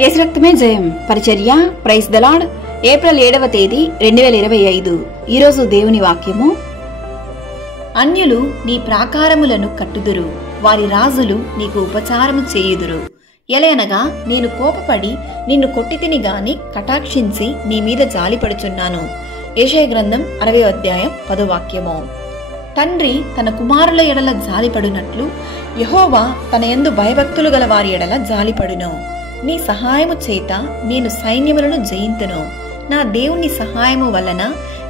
యేసు రక్తమే జయం పరిచర్య ప్రైజ్ ద లార్డ్. ఏప్రిల్ 7వ తేదీ 2025. ఈరోజు దేవుని వాక్యము. అన్యులు నీ ప్రాకారములను కట్టుదురు, వారి రాజులు నీకు ఉపచారము చేయుదురు. ఎలయనగా నేను కోపపడి నిన్ను కొట్టితిని గాని కటాక్షించి నీ మీద జాలిపడుచున్నాను. యెషయా గ్రంథం 60వ అధ్యాయం 10వ వాక్యము. తండ్రి తన కుమారుల ఎడల జాలిపడునట్లు యెహోవా తన యందు భయభక్తులు గల వారి ఎడల జాలిపడును. నీ సహాయము చేత నేను సైన్యములను జయింతును. నా దేవుని సహాయము వలన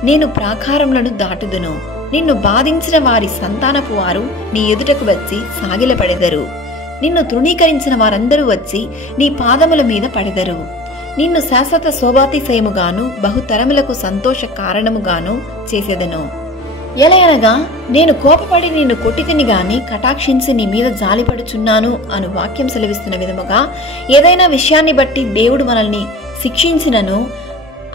నేను ప్రాకారములను దాటుదును. నిన్ను బాధించిన వారి సంతానపు వారు నీ ఎదుటకు వచ్చి సాగిలపడెదరు. నిన్ను తృణీకరించిన వారందరూ వచ్చి నీ పాదముల మీద పడెదరు. నిన్ను శాశ్వత శోభాతిశయముగాను బహుతరములకు సంతోష కారణముగాను చేసేదను. ఎలయనగా నేను కోపపడి నిన్ను కొట్టితిని గాని కటాక్షించి నీ మీద జాలిపడుచున్నాను అను వాక్యం సెలవిస్తున్న విధముగా ఏదైనా విషయాన్ని బట్టి దేవుడు మనల్ని శిక్షించినను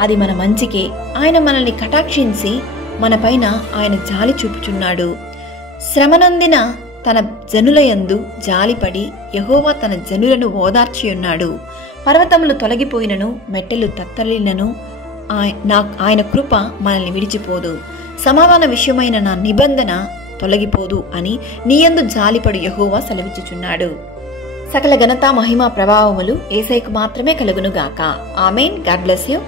అది మన మంచికే. ఆయన మనల్ని కటాక్షించి మన పైన ఆయన జాలి చూపుచున్నాడు. శ్రమనందిన తన జనులయందు జాలిపడి యెహోవా తన జనులను ఓదార్చి ఉన్నాడు. పర్వతములు తొలగిపోయినను మెట్టెలు తత్తరినను ఆయన కృప మనల్ని విడిచిపోదు. సమాధాన విషయమైన నా నిబంధన తొలగిపోదు అని నీయందు జాలిపడు యెహోవా సెలవిచ్చుచున్నాడు. సకల ఘనత మహిమ ప్రభావములు యేసయ్యకు మాత్రమే కలుగునుగాక. ఆమేన్. God bless you.